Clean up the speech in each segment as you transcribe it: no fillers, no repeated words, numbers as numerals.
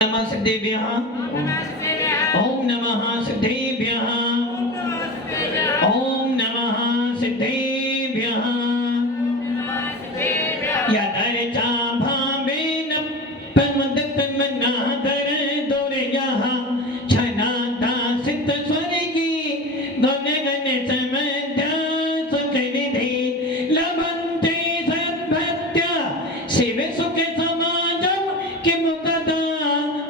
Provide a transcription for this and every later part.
नमः सिद्धेभ्यः ओम नमः सिद्धेभ्यः ओम नमः सिद्धेभ्यः यदर्चा भावेन प्रमदतमनादर दोर्यः छनाता सिद्ध स्वर्गी गुणगण समध्या सुखनिधि लभन्ते सद्भक्त्या शिव सुख समाजं किमुतदा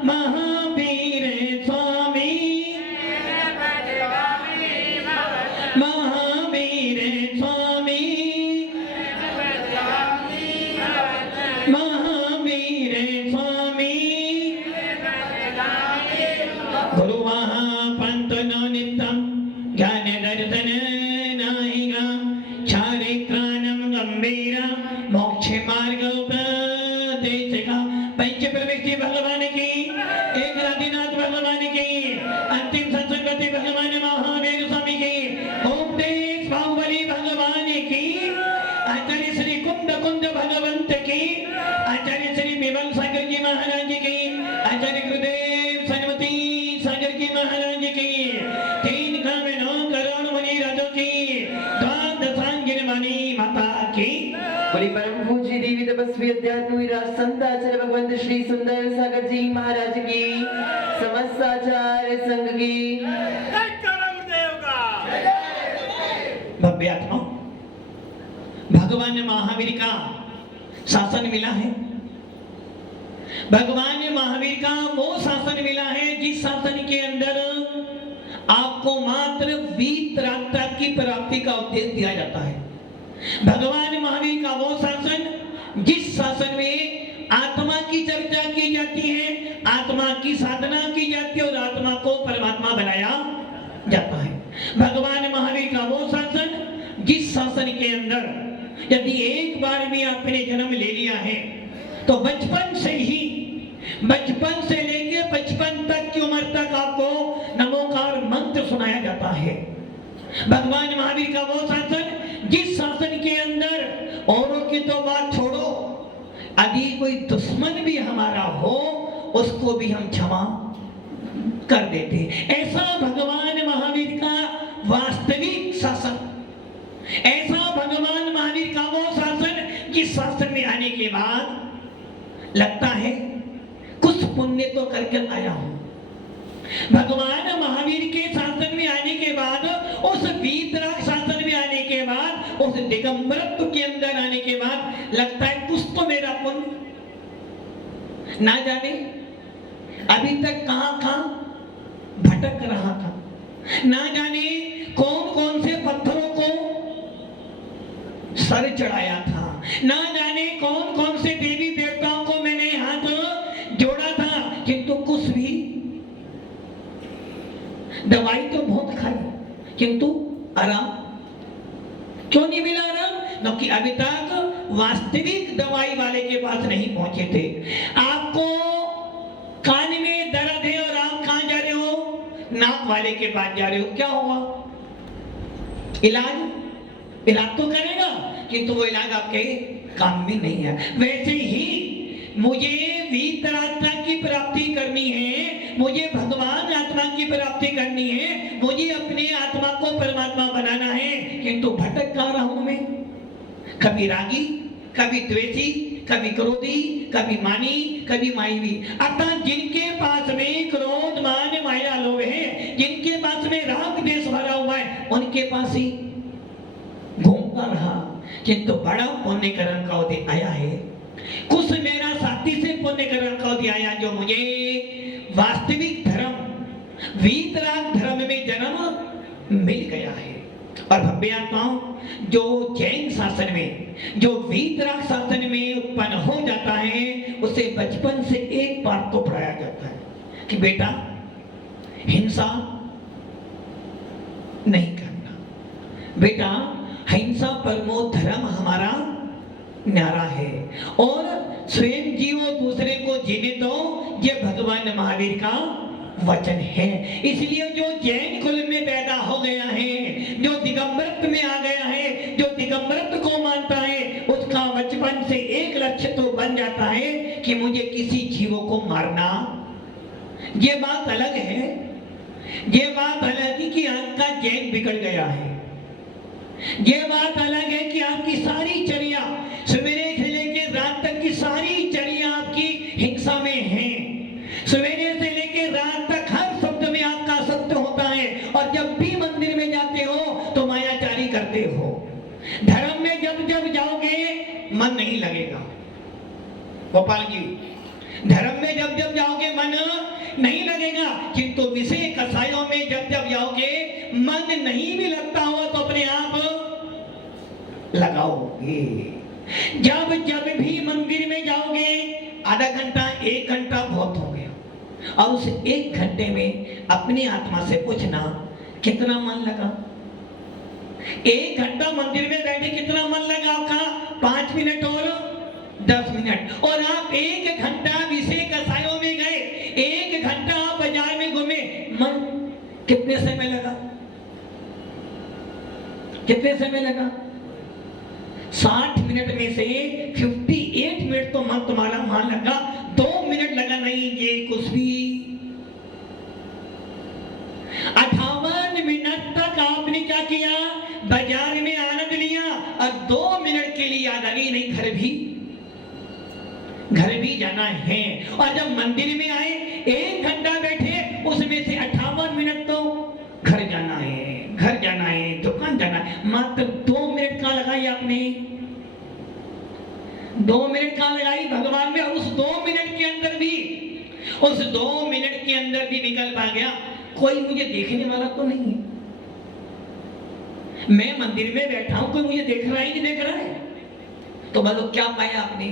महावीर स्वामी महावीर स्वामी महावीर स्वामी गुरुवाह पंतनो नित्यं ज्ञान दर्शन नाहिगा चारित्राणं गंभीरा मोक्ष मार्ग उपदेशिका पंच प्रविष्टि भगवान की एक राधिनाथ भगवान की अंतिम सत्संगति भगवान महावीर स्वामी की उपदेश बाहुबली भगवान की आचार्य श्री कुंद कुंद भगवंत की आचार्य श्री विमल सागर जी महाराज की आचार्य गुरुदेव सन्मति सागर जी महाराज की तीन कामनो करोड़ मुनि राजों की द्वादशांगिनी मणि माता की बोली परम पूज्य देवी तपस्वी अध्यात्म विराज संत आचार्य भगवंत श्री सुंदर सागर जी महाराज की समस्त आचार्य संघ की भव्य आत्मा भगवान महावीर का शासन मिला है। भगवान महावीर का वो शासन मिला है जिस शासन के अंदर आपको मात्र वीतरागता की प्राप्ति का उपदेश दिया जाता है। भगवान महावीर का वो शासन जिस शासन में आत्मा की चर्चा की जाती है, आत्मा की साधना की जाती है और आत्मा को परमात्मा बनाया जाता है। भगवान महावीर का वो शासन जिस शासन के अंदर यदि एक बार भी आपने जन्म ले लिया है तो बचपन से लेके 55 तक की उम्र तक आपको नमोकार मंत्र सुनाया जाता है। भगवान महावीर का वो शासन जिस शासन के अंदर औरों की तो बात छोड़ो, यदि कोई दुश्मन भी हमारा हो उसको भी हम क्षमा कर देते। ऐसा भगवान महावीर का वास्तविक शासन, ऐसा भगवान महावीर का वो शासन जिस शासन में आने के बाद लगता है कुछ पुण्य तो करके आया हूं। भगवान महावीर के शासन में आने के बाद, उस वीतराग शासन में आने के बाद, उस दिगंबरत्व के अंदर आने के बाद लगता है कुछ तो मेरा पुण्य ना जाने अभी तक कहां भटक रहा था, ना जाने कौन कौन से पत्थरों को सर चढ़ाया था, ना जाने कौन कौन से देवी देवताओं को मैंने हाथ जोड़ा था, किंतु कुछ भी दवाई तो बहुत खाई किंतु आराम क्यों नहीं मिला आराम? क्योंकि अभी तक वास्तविक दवाई वाले के पास नहीं पहुंचे थे। आपको कान में दर्द है और आप कहां जा रहे हो? नाक वाले के पास जा रहे हो। क्या हुआ? इलाज तो करेगा किंतु वो इलाज आपके काम में नहीं है। वैसे ही मुझे वीतरागता की प्राप्ति करनी है, मुझे भगवान आत्मा की प्राप्ति करनी है, मुझे अपने आत्मा को परमात्मा बनाना है, किंतु भटक कहां रहा हूं मैं? कभी रागी, कभी द्वेषी, कभी क्रोधी, कभी मानी, कभी मायवी। अर्थात जिनके पास में क्रोध मान माया लोभ है, जिनके पास में राग देश भरा हुआ है, उनके पास ही घूमता रहा। किंतु बड़ा पुण्य कर्म का उदय आया है, कुछ मेरा साथी से पुण्य कर्म का उदय आया जो मुझे वास्तविक धर्म वीतराग धर्म में जन्म मिल गया है। और भव्य आत्माओं, जो जैन शासन में, जो वीतराग शासन में उत्पन्न हो जाता है, उसे बचपन से एक बार तो पढ़ाया जाता है कि बेटा हिंसा नहीं करना, बेटा हिंसा परमो धर्म हमारा न्यारा है, और स्वयं जीवो दूसरे को जीने दो, ये भगवान महावीर का वचन है। इसलिए जो जैन कुल में पैदा हो गया है, जो दिगंबरत्व में आ गया है, जो दिगंबरत्व को मानता है, उसका बचपन से एक लक्ष्य तो बन जाता है कि मुझे किसी जीवों को मारना ये बात अलग है, ये बात अलग है कि आपका चैन बिगड़ गया है। ये बात अलग है कि आपकी सारी चर्या सवेरे से लेकर रात तक की सारी चर्या आपकी हिंसा में है। सवेरे से लेकर रात तक हर शब्द में आपका सत्य होता है, और जब भी मंदिर में जाते हो तो मायाचारी करते हो। धर्म में जब जब जाओगे मन नहीं लगेगा गोपाल जी, धर्म में जब जब जाओगे मन नहीं लगेगा, किंतु विषय कसायों में जब जब जाओगे मन नहीं भी लगता हो तो अपने आप लगाओगे। जब जब भी मंदिर में जाओगे आधा घंटा 1 घंटा बहुत हो गया, और उस 1 घंटे में अपनी आत्मा से पूछना कितना मन लगा। 1 घंटा मंदिर में बैठे कितना मन लगा आपका? 5 मिनट और 10 मिनट। और आप 1 घंटा विषय कसायों में गए, 1 घंटा आप बाजार में घूमे, मन कितने समय लगा? कितने समय लगा? 60 मिनट में से 58 मिनट तो मन तुम्हारा वहां लगा, 2 मिनट लगा नहीं ये कुछ भी। 58 मिनट तक आपने क्या किया? बाजार में आनंद लिया, और 2 मिनट के लिए याद आ गई नहीं घर भी जाना है। और जब मंदिर में आए 1 घंटा बैठे, उसमें से 58 मिनट तो घर जाना है, दुकान जाना है। मात्र 2 मिनट का लगाई आपने, 2 मिनट का लगाई भगवान में, और उस 2 मिनट के अंदर भी, उस 2 मिनट के अंदर भी निकल पा गया कोई मुझे देखने वाला तो नहीं है। मैं मंदिर में बैठा हूं, कोई मुझे देख रहा है कि देख रहा है? तो बोलो क्या पाया आपने?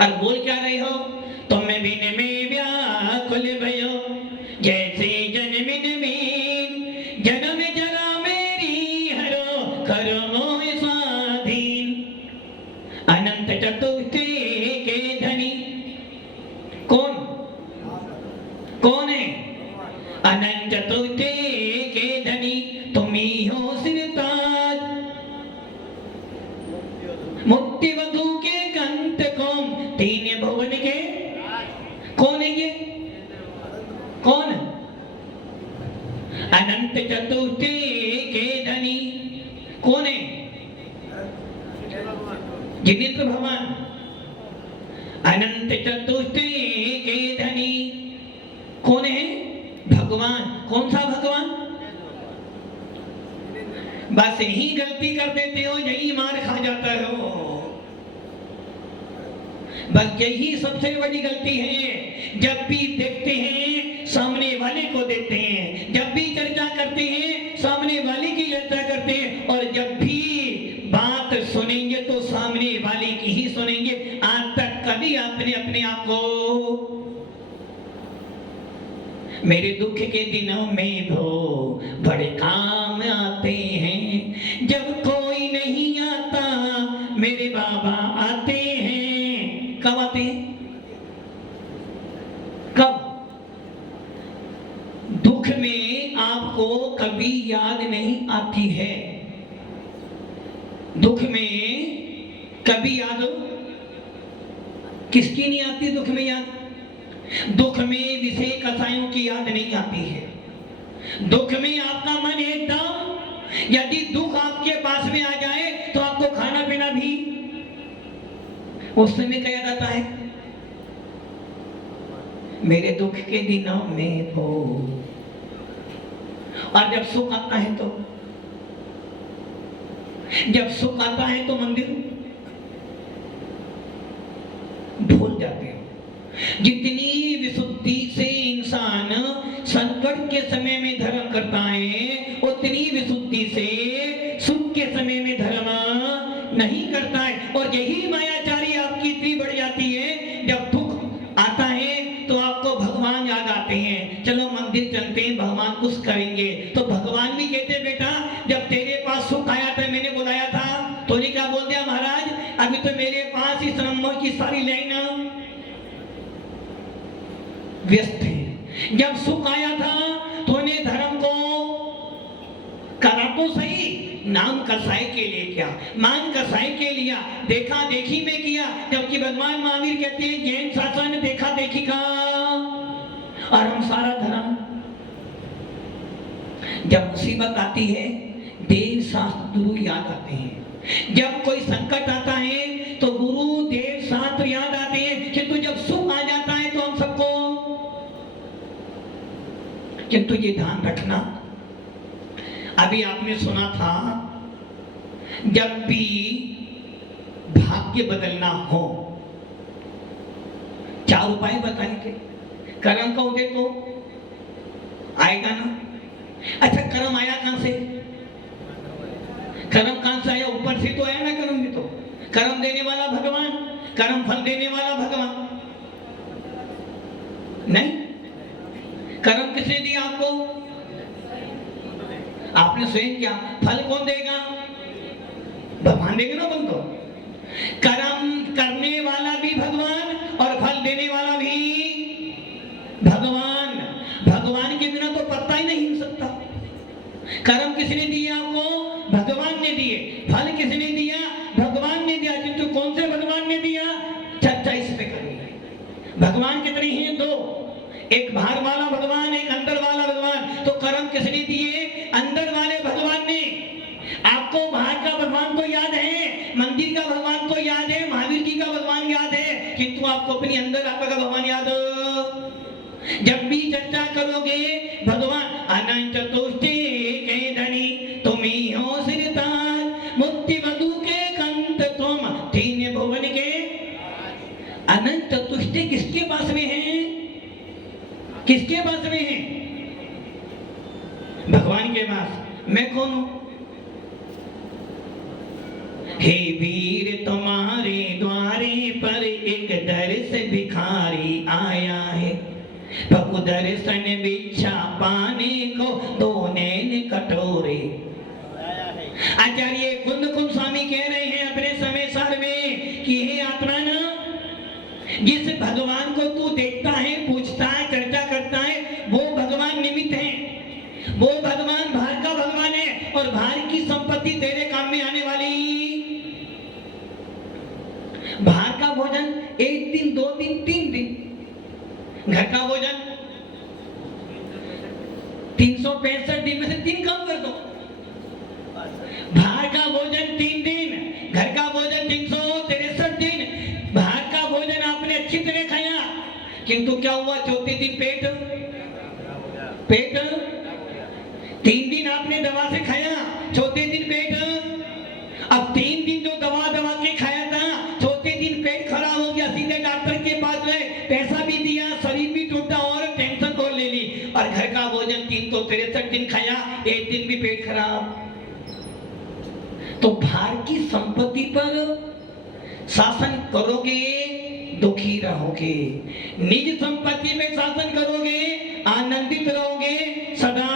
और बोल क्या रहे हो? तुम बिन में व्याकुल भयो, जैसे जन्मिन में जन्म जरा मेरी हरो, करो मोह स्वाधीन। अनंत चतुर्थी के धनी कौन है? अनंत चतुर्थी के धनी तुम ही हो सिरताज। मुक्ति वधु के गंत कौम, 3 भुवन के कौन है ये? कौन? अनंत चतुर्थी के धनी कौन है? जिनेन्द्र भगवान। अनंत चतुर्थी के धनी कौन है? भगवान। कौन सा भगवान? बस यही गलती कर देते हो, यही मार खा जाता हो। बस यही सबसे बड़ी गलती है। जब भी देखते हैं सामने वाले को देते हैं, जब भी चर्चा करते हैं सामने वाले की चर्चा करते हैं, और जब भी बात सुनेंगे तो सामने वाले की ही सुनेंगे। आज तक कभी आपने अपने आप को मेरे दुख के दिनों में वो बड़े काम आते हैं, जब कोई नहीं आता मेरे बाबा आते हैं। कब आते हैं? कब? दुख में आपको कभी याद नहीं आती है। दुख में कभी याद किसकी नहीं आती? दुख में याद, दुख में विषय कसायों की याद नहीं आती है। दुख में आपका मन एकदम, यदि दुख आपके पास में आ जाए तो आपको खाना पीना भी उस समय क्या याद आता है? मेरे दुख के दिनों में हो। और जब सुख आता है तो, जब सुख आता है तो मंदिर भूल जाते हैं। जितनी विशुद्धि से इंसान संकट के समय में धर्म करता है, उतनी विशुद्धि से सुख के समय में धर्म नहीं करता है। और यही मायाचारी आपकी इतनी बढ़ जाती है, जब दुख आता है तो आपको भगवान याद आते हैं। चलो मंदिर चलते हैं, भगवान कुछ करेंगे। तो भगवान भी कहते बेटा जब तेरे पास सुख आया था मैंने बुलाया था, तूने क्या बोल दिया महाराज? अभी तो मेरे पास इस नंबर की सारी लाइन व्यस्त है। जब सुख आया था तूने धर्म को करा तो सही, नाम कसाई के लिए क्या, मान कसाई के लिया, देखा देखी में किया। जबकि भगवान महावीर कहते हैं जैन शासन देखा देखी का और हम सारा धर्म, जब मुसीबत आती है देव शास्त्र गुरु याद आते हैं। जब कोई संकट आता है तो गुरु देव शास्त्र याद आते हैं। किंतु जब सुख आ जाता है तो हम सबको, किंतु ये ध्यान रखना, अभी आपने सुना था जब भी भाग्य बदलना हो, 4 उपाय बताए थे। कर्म का उदय तो आएगा ना। अच्छा, कर्म आया कहां से? कर्म कहां से आया? ऊपर से तो आया ना। कर्म भी तो कर्म देने वाला भगवान, कर्म फल देने वाला भगवान नहीं। कर्म किसने दिया आपको? आपने स्वयं किया। फल कौन देगा? भगवान देगा ना अपन को। कर्म करने वाला भी भगवान और फल देने वाला भी भगवान। भगवान के बिना तो पत्ता ही नहीं हिल सकता। कर्म किसने दिए आपको? भगवान ने दिए। फल किसने दिया? भगवान ने दिया। किंतु कौन से भगवान ने दिया? चर्चा इस पे करेंगे। भगवान कितने हैं? 2। एक बाहर वाला भगवान, एक अंदर वाला भगवान। तो कर्म किसने दिए? अंदर वाले भगवान ने। आपको बाहर का भगवान तो याद है, मंदिर का भगवान तो याद है, महावीर जी का भगवान याद है, किंतु आपको अपने अंदर आपका का भगवान याद। जब भी चर्चा करोगे भगवान अनंत तुष्टि के धनी तुम ही हो सिरताज, मुक्ति मधु के कंत तुम तीन भुवन के। अनंत तुष्टि किसके पास में है? किसके पास में है? भगवान के पास। मैं कौन हूं? हे वीर तुम्हारे द्वारे पर एक दर्श भिखारी आया है, प्रभु दर्शन भिक्षा पाने को 2 नैन कटोरे। आचार्य कुंद कुंद स्वामी कह रहे हैं अपने समय सार में कि हे आत्मान, जिस भगवान को तू देखता है, पूछता है, चर्चा करता है, वो भगवान निमित्त है। वो भगवान बाहर का भगवान है और बाहर की संपत्ति तेरे काम में आने वाली। बाहर का भोजन 1 दिन, 2 दिन, 3 दिन। घर का भोजन 365 दिन में से 3 कम कर दो। बाहर का भोजन 3 दिन, घर का भोजन 363 दिन। बाहर का भोजन आपने अच्छी तरह खाया, किंतु क्या हुआ? चौथे दिन पेट 3 दिन आपने दवा से खाया, चौथे दिन पेट। अब 3 दिन जो दवा के खाया था, चौथे दिन पेट खराब हो गया, सीधे डॉक्टर के पास गए, पैसा भी दिया, शरीर भी टूटा और टेंशन और ले ली। और घर का भोजन 363 दिन खाया, 1 दिन भी पेट खराब। तो बाहर की संपत्ति पर शासन करोगे दुखी रहोगे, निज संपत्ति में शासन करोगे आनंदित रहोगे, सदा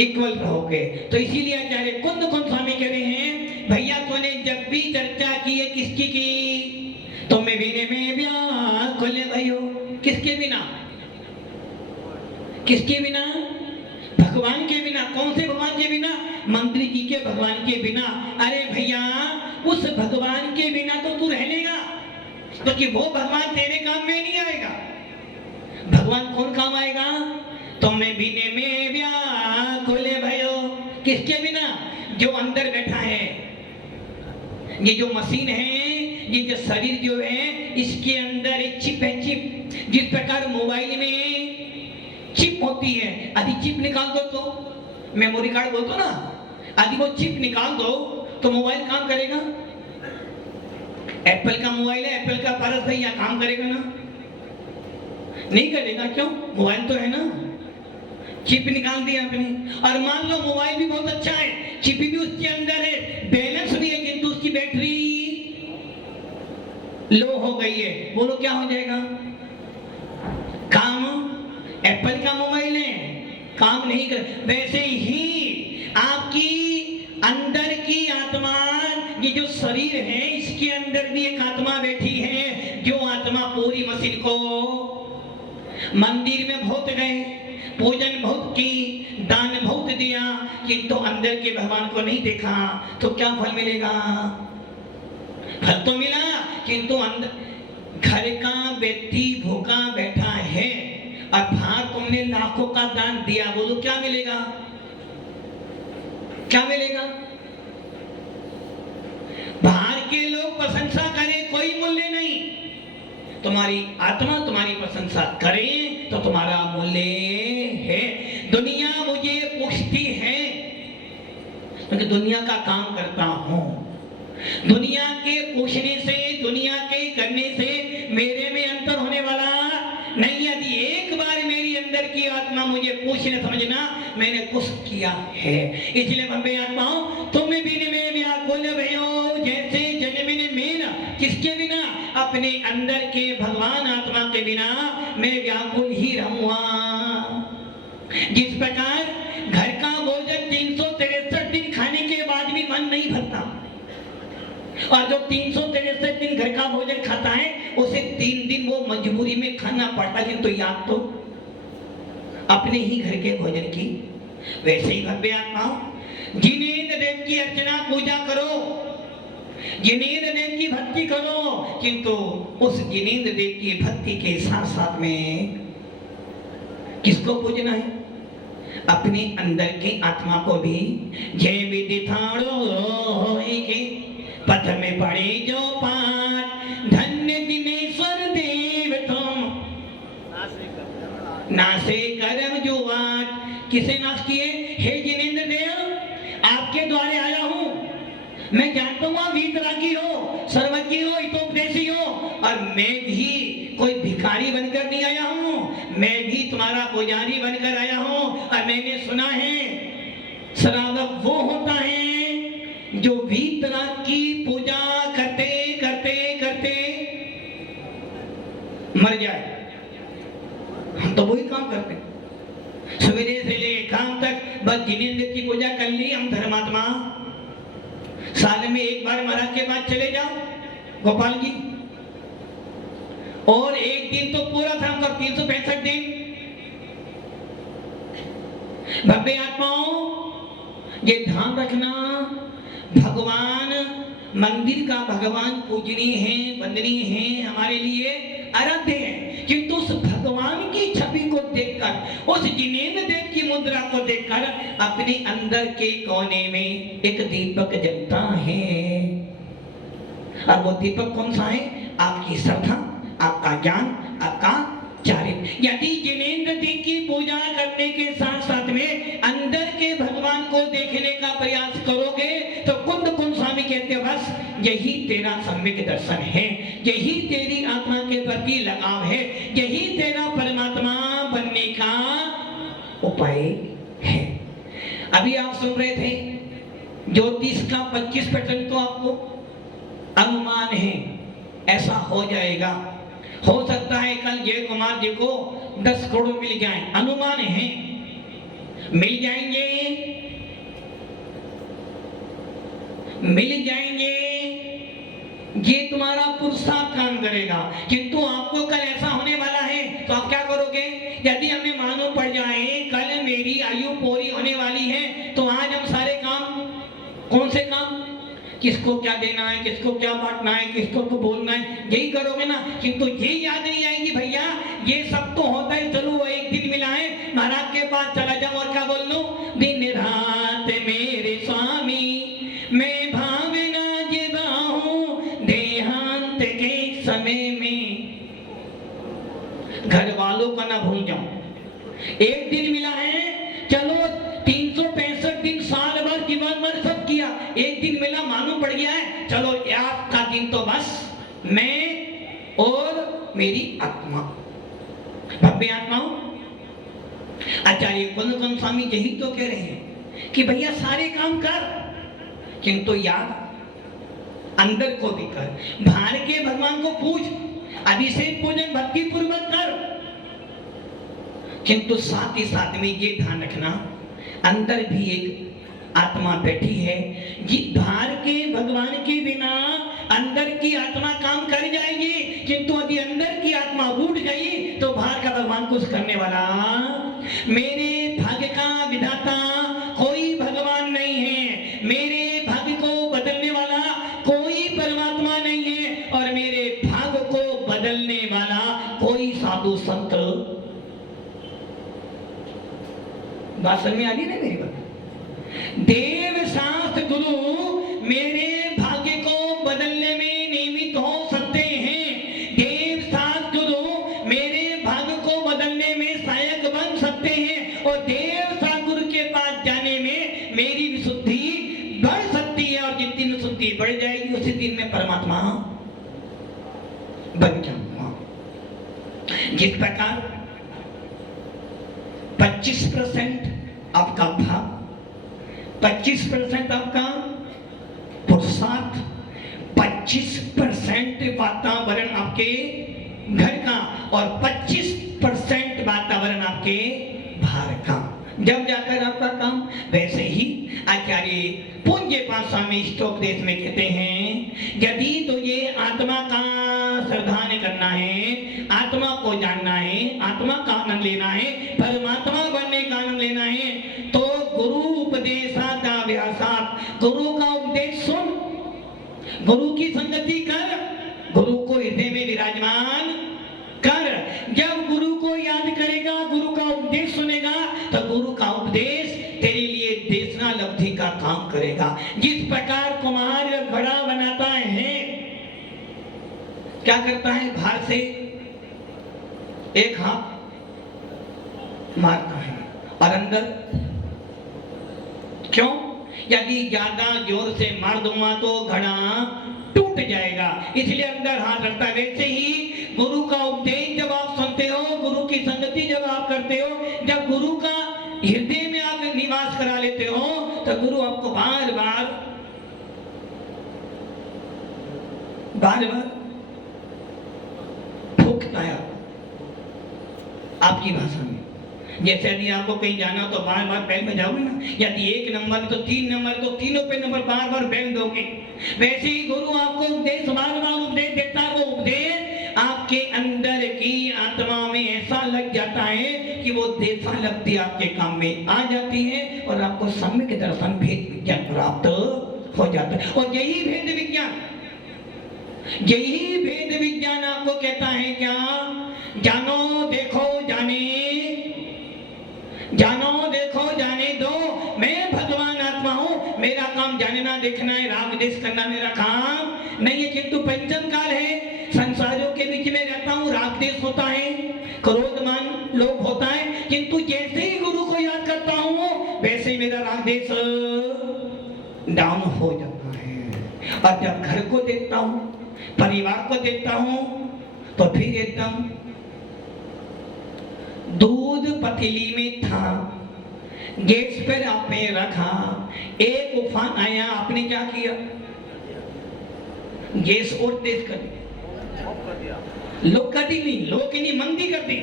इक्वल रहोगे। तो इसीलिए आचार्य कुंद कुंद स्वामी कह रहे हैं, भैया तूने जब भी चर्चा की है किसकी की, तो मैं बिने में व्याकुल भयो। किसके बिना? किसके बिना? भगवान के बिना। कौन से भगवान के बिना? मंत्री जी के भगवान के बिना। अरे भैया, उस भगवान के बिना तो तू रह लेगा, क्योंकि वो भगवान तेरे काम में नहीं आएगा। भगवान कौन काम आएगा? तो मैं बिने में व्याकुल भयो। किसके बिना? जो अंदर बैठा है। ये जो मशीन है, ये जो शरीर जो है, इसके अंदर एक चिप है। चिप, जिस प्रकार मोबाइल में चिप होती है, यदि चिप निकाल दो तो, मेमोरी कार्ड बोलते ना, यदि वो चिप निकाल दो तो मोबाइल काम करेगा। एप्पल का मोबाइल है, एप्पल का पारस भैया काम करेगा ना? नहीं करेगा। क्यों? मोबाइल तो है ना। चिप निकाल दिया आपने। और मान लो मोबाइल भी बहुत अच्छा है, चिप भी उसके अंदर है, बैलेंस भी है, किंतु उसकी बैटरी लो हो गई है। बोलो क्या हो जाएगा? काम एप्पल का मोबाइल है, काम नहीं कर। वैसे ही आपकी अंदर की आत्मा, ये जो शरीर है, इसके अंदर भी एक आत्मा बैठी है, जो आत्मा पूरी मशीन को मंदिर में बहुत गए, पूजन बहुत की, दान बहुत दिया, किंतु अंदर के भगवान को नहीं देखा, तो क्या फल मिलेगा? फल तो मिला, किंतु अंदर घर का व्यक्ति भूखा बैठा है और बाहर तुमने लाखों का दान दिया, बोलो क्या मिलेगा? क्या मिलेगा? बाहर के लोग प्रशंसा करें कोई मूल्य नहीं, तुम्हारी आत्मा तुम्हारी प्रशंसा करे तो तुम्हारा मूल्य है। दुनिया मुझे पूछती है क्योंकि दुनिया का काम करता हूं। दुनिया के पूछने से, दुनिया के करने से मेरे में अंतर होने वाला नहीं। यदि एक बार मेरी अंदर की आत्मा मुझे पूछने, समझना मैंने कुछ किया है। इसलिए बंबे आत्माओं, तुम बिन में व्याकुल भयो जैसे जन्मिन मेरा, किसके बिना? अपने अंदर के भगवान आत्मा के बिना मैं व्याकुल ही रहूंगा। जिस प्रकार घर का भोजन 363 दिन खाने के बाद भी मन नहीं भरता, और जो 363 दिन घर का भोजन खाता है उसे 3 दिन वो मजबूरी में खाना पड़ता है, किंतु याद तो अपने ही घर के भोजन की। वैसे ही भव्य आत्माओं, जिनेंद्र देव की अर्चना पूजा करो, जिनेंद्र देव की भक्ति करो, किंतु उस जिनेंद्र देव की भक्ति के साथ साथ में किसको पूजना है? अपने अंदर के आत्मा को भी। जय विदिताड़ो होएगे पथ में पड़े जो पाठ, धन्य दिनेश्वर देव तुम नासे करम जुआट। किसे नाश किए? हे जिनेंद्र देव, आपके द्वारे आया हूं। मैं जानता हूं आप वीतरागी हो, सर्वज्ञ हो, हितोपदेशी हो, और मैं भी कोई भिखारी बनकर नहीं आया हूं, मैं भी तुम्हारा पुजारी बनकर आया हूं। और मैंने सुना है श्रावक वो होता है जो वीतराग की पूजा करते करते करते मर जाए। हम तो वही काम करते हैं, सवेरे से ले काम तक बस जिनेंद्र की पूजा कर ली हम धर्मात्मा। साल में एक बार मरा के बाद चले जाओ गोपाल जी, और एक दिन तो पूरा था हमका 365 दिन। भव्य आत्माओं, ये ध्यान रखना, भगवान मंदिर का भगवान पूजनीय है, वंदनीय है, हमारे लिए आराध्य है, किंतु उस भगवान की छवि को देखकर, उस जिनेंद्र देव की मुद्रा को देखकर अपने अंदर के कोने में एक दीपक जलता है। और वो दीपक कौन सा है? आपकी श्रद्धा, आपका ज्ञान, आपका चारित्र। यदि जिनेंद्र देव की पूजा करने के साथ साथ में अंदर के भगवान को देखने का प्रयास करोगे तो कुंद स्वामी कहते हैं बस यही तेरा सम्यक दर्शन है, यही तेरी आत्मा के प्रति लगाव है, यही तेरा परमात्मा बनने का उपाय है। अभी आप सुन रहे थे ज्योतिष का 25% तो आपको अनुमान है, ऐसा हो जाएगा। हो सकता है कल जय कुमार जी को 10 करोड़ मिल जाए, अनुमान है, मिल जाएंगे, मिल जाएंगे। ये तुम्हारा पुरुषार्थ काम करेगा, किंतु आपको कल ऐसा होने वाला है तो आप क्या करोगे? यदि हमें मालूम पड़ जाए कल मेरी आयु पूरी होने वाली है तो आज हम सारे काम, कौन से काम, किसको क्या देना है, किसको क्या बांटना है, किसको को बोलना है, यही करोगे ना। किंतु ये याद नहीं आएगी भैया ये सब तो होता है, चलो वो एक दिन मिला है महाराज के पास चला जाऊं और क्या बोल लूं? दिन रात मेरे स्वामी मैं भावना जबाहूं, देहांत के समय में घर वालों का ना भूल जाऊं। एक दिन मिला है, चलो 365 दिन साल भर जीवन भर सब किया, एक दिन मिला मालूम पड़ गया है, चलो आज का दिन तो बस मैं और मेरी आत्मा। भव्य आत्माओं, आचार्य कुंद स्वामी यही तो कह रहे हैं कि भैया सारे काम कर, किंतु याद अंदर को भी कर। बाहर के भगवान को पूज, अभिषेक पूजन भक्ति पूर्वक कर, किंतु साथ ही साथ में ये ध्यान रखना अंदर भी एक आत्मा बैठी है। बाहर के भगवान के बिना अंदर की आत्मा काम कर जाएगी, किंतु यदि अंदर की आत्मा रूठ गई तो बाहर का भगवान कुछ करने वाला। मेरे भाग्य का विधाता कोई भगवान नहीं है, मेरे भाग्य को बदलने वाला कोई परमात्मा नहीं है, और मेरे भाग्य को बदलने वाला कोई साधु संत बात समझ में आ रही है ना मेरी बात? देव शास्त्र गुरु मेरे भाग्य को बदलने में नियमित हो सकते हैं। देव शास्त्र गुरु मेरे भाग्य को बदलने में सहायक बन सकते हैं और देव शास्त्र गुरु के पास जाने में मेरी विशुद्धि बढ़ सकती है और जिस दिन विशुद्धि बढ़ जाएगी उसी दिन में परमात्मा बन जाऊंगा। जिस प्रकार 25% आपका भाव, 25% आपका पुरुषार्थ, 25% वातावरण आपके घर का और 25% वातावरण आपके बाहर का जब जाकर आपका काम, वैसे ही आचार्य पूज्य पाद स्वामी इष्टोपदेश में कहते हैं यदि तुझे आत्मा का श्रद्धान करना है, आत्मा को जानना है, आत्मा का आनंद लेना है, परमात्मा बनने का आनंद लेना है, तो गुरु उपदेशात अभ्यासात, गुरु का उपदेश सुन, गुरु की संगति कर, गुरु को हृदय में विराजमान कर। जब गुरु को याद करेगा, गुरु का उपदेश सुनेगा, तो गुरु का उपदेश तेरे लिए देशना लब्धि का काम करेगा। जिस प्रकार कुम्हार घड़ा बनाता है, क्या करता है, बाहर से एक हाथ मारता है और अंदर, क्यों? यदि ज्यादा जोर से मार दूंगा तो घड़ा टूट जाएगा, इसलिए अंदर हाथ रखता है। वैसे ही गुरु का उपदेश जब आप सुनते हो, गुरु की संगति जब आप करते हो, जब गुरु का हृदय में आप निवास करा लेते हो, तो गुरु आपको बार बार फूंकता है आपकी भाषा में। जैसे यदि आपको कहीं जाना हो तो बार बार बैल में जाओगे ना, यदि 1 नंबर तो 3 नंबर तो तीनों पे नंबर बार बार बैल दोगे। वैसे ही गुरु आपको उपदेश बार बार उपदेश देता है, वो उपदेश आपके अंदर की आत्मा में ऐसा लग जाता है कि वो देशा लब्धि आपके काम में आ जाती है और आपको सम्यक दर्शन भेद विज्ञान प्राप्त हो जाता है। और यही भेद विज्ञान आपको कहता है क्या? जानो देखो जाने, जानो देखो जाने दो, मैं भगवान आत्मा हूं, मेरा काम जानना देखना है, राग देश करना मेरा काम नहीं है। किंतु पंचम काल है, संसारों के बीच में रहता हूं, राग देश होता है, क्रोधमान लोभ होता है, किंतु जैसे ही गुरु को याद करता हूं वैसे ही मेरा राग देश डाउन हो जाता है। और जब घर को देखता हूं, परिवार को देखता हूं, तो फिर एकदम दूध पतीली में था, गैस पर आपने रखा, एक उफान आया, आपने क्या किया? गैस और तेज कर दी, लोग कर दी नहीं, लोग की नहीं मंदी कर दी।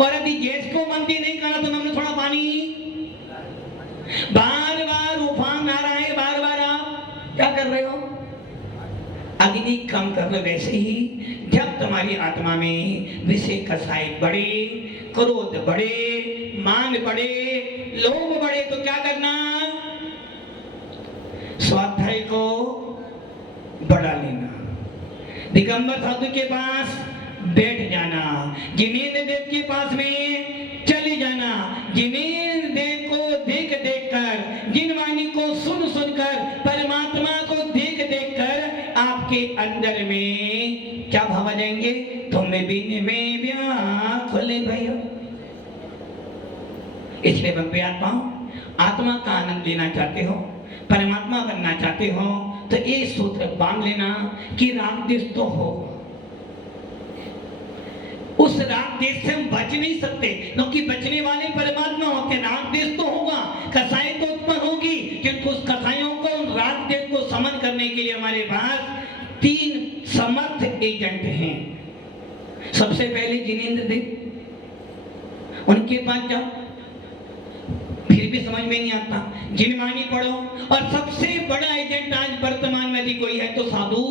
और यदि गैस को मंदी नहीं करा तो हमने थोड़ा पानी, बार बार उफान आ रहा है, बार बार आप क्या कर रहे हो? अग्नि कम कर लो। वैसे ही जब तुम्हारी आत्मा में विषय कसाई बढ़े, क्रोध बढ़े, मान बढ़े, लोभ बढ़े, तो क्या करना? स्वाध्याय को बढ़ा लेना, दिगंबर साधु के पास बैठ जाना, जिनेन्द्र देव के पास में चले जाना, जिनेन्द्र देव को देख देख कर, जिन वाणी को सुन सुनकर, परमात्मा को देख देख कर आपके अंदर में क्या भाव आ जाएंगे? तुम्हें बिन में व्याकुल भय। इसलिए बंपे आत्मा का आनंद लेना चाहते हो, परमात्मा बनना चाहते हो, तो ये सूत्र बांध लेना कि राग देश तो हो, उस राग देश से हम बच नहीं सकते, क्योंकि बचने वाले परमात्मा होते। राग देश तो होगा, कसाई तो उत्पन्न होगी, किंतु उस कसाइयों को, राग देश को समन करने के लिए हमारे पास 3 समर्थ एजेंट हैं। सबसे पहले जिनेन्द्र देव, उनके पास जाओ, फिर भी समझ में नहीं आता, जिनवाणी पढ़ो। और सबसे बड़ा एजेंट आज वर्तमान में यदि कोई है तो साधु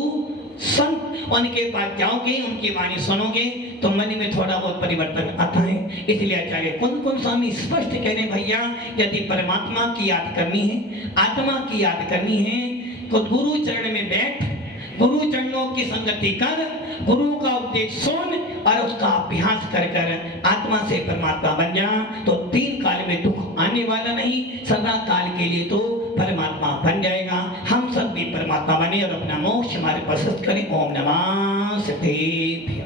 संत, उनके पास जाओगे, उनकी वाणी सुनोगे तो मन में थोड़ा बहुत परिवर्तन आता है। इसलिए आचार्य कौन स्वामी स्पष्ट कह रहे, भैया यदि परमात्मा की याद करनी है, आत्मा की याद करनी है, तो गुरु चरण में बैठ, गुरु चरणों की संगति कर, गुरु का उपदेश सुन और उसका अभ्यास कर कर आत्मा से परमात्मा बन जा तो 3 काल में दुख आने वाला नहीं, सदा काल के लिए तो परमात्मा बन जाएगा। हम सब भी परमात्मा बने और अपना मोक्ष हमारे प्रशस्त करें। ओम नमः सिद्धेभ्यो।